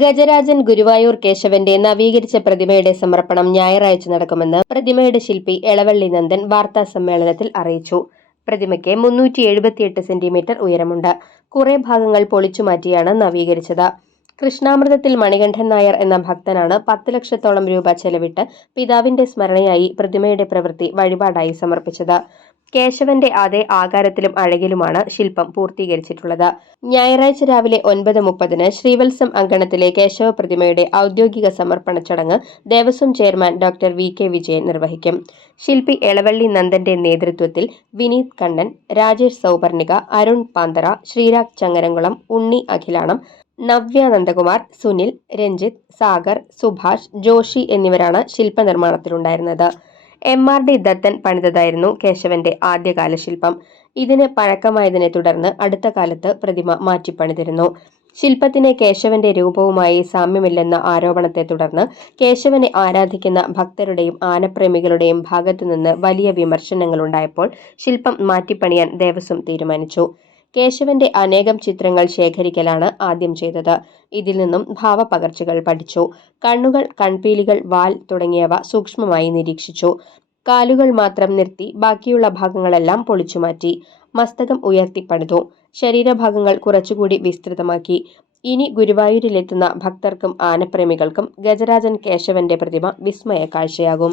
ഗജരാജൻ ഗുരുവായൂർ കേശവന്റെ നവീകരിച്ച പ്രതിമയുടെ സമർപ്പണം ഞായറാഴ്ച നടക്കുമെന്ന് പ്രതിമയുടെ ശില്പി എളവള്ളി നന്ദൻ വാർത്താ സമ്മേളനത്തിൽ അറിയിച്ചു. പ്രതിമയ്ക്ക് മുന്നൂറ്റി എഴുപത്തിയെട്ട് സെന്റിമീറ്റർ ഉയരമുണ്ട്. കുറെ ഭാഗങ്ങൾ പൊളിച്ചുമാറ്റിയാണ് നവീകരിച്ചത്. കൃഷ്ണാമൃതത്തിൽ മണികണ്ഠൻ നായർ എന്ന ഭക്തനാണ് പത്ത് ലക്ഷത്തോളം രൂപ ചെലവിട്ട് പിതാവിന്റെ സ്മരണയായി പ്രതിമയുടെ പ്രവൃത്തി വഴിപാടായി സമർപ്പിച്ചത്. കേശവന്റെ അതേ ആകാരത്തിലും അഴകിലുമാണ് ശില്പം പൂർത്തീകരിച്ചിട്ടുള്ളത്. ഞായറാഴ്ച രാവിലെ ഒൻപത് മുപ്പതിന് ശ്രീവത്സം അങ്കണത്തിലെ കേശവ പ്രതിമയുടെ ഔദ്യോഗിക സമർപ്പണ ചടങ്ങ് Devaswom chairman doctor V. K. Vijayan നിർവഹിക്കും. ശില്പി എളവള്ളി നന്ദന്റെ നേതൃത്വത്തിൽ വിനീത് കണ്ണൻ രാജേഷ് സൗപർണിക അരുൺ പാന്തറ ശ്രീരാഗ് ചങ്ങരംകുളം ഉണ്ണി അഖിലാണം നവ്യ നന്ദകുമാർ സുനിൽ രഞ്ജിത്ത് സാഗർ സുഭാഷ് ജോഷി എന്നിവരാണ് ശില്പനിർമ്മാണത്തിലുണ്ടായിരുന്നത്. എം ആർ ഡി ദത്തൻ പണിതതായിരുന്നു കേശവന്റെ ആദ്യകാല ശില്പം. ഇതിന് പഴക്കമായതിനെ തുടർന്ന് അടുത്ത കാലത്ത് പ്രതിമ മാറ്റിപ്പണിതിരുന്നു. ശില്പത്തിന് കേശവന്റെ രൂപവുമായി സാമ്യമില്ലെന്ന ആരോപണത്തെ തുടർന്ന് കേശവനെ ആരാധിക്കുന്ന ഭക്തരുടെയും ആനപ്രേമികളുടെയും ഭാഗത്തുനിന്ന് വലിയ വിമർശനങ്ങളുണ്ടായപ്പോൾ ശില്പം മാറ്റിപ്പണിയാൻ ദേവസ്വം തീരുമാനിച്ചു. കേശവന്റെ അനേകം ചിത്രങ്ങൾ ശേഖരിക്കലാണ് ആദ്യം ചെയ്തത്. ഇതിൽ നിന്നും ഭാവപകർച്ചകൾ പഠിച്ചു. കണ്ണുകൾ കൺപീലികൾ വാൽ തുടങ്ങിയവ സൂക്ഷ്മമായി നിരീക്ഷിച്ചു. കാലുകൾ മാത്രം നിർത്തി ബാക്കിയുള്ള ഭാഗങ്ങളെല്ലാം പൊളിച്ചുമാറ്റി മസ്തകം ഉയർത്തിപ്പണിതു ശരീരഭാഗങ്ങൾ കുറച്ചുകൂടി വിസ്തൃതമാക്കി. ഇനി ഗുരുവായൂരിലെത്തുന്ന ഭക്തർക്കും ആനപ്രേമികൾക്കും ഗജരാജൻ കേശവന്റെ പ്രതിമ വിസ്മയ കാഴ്ചയാകും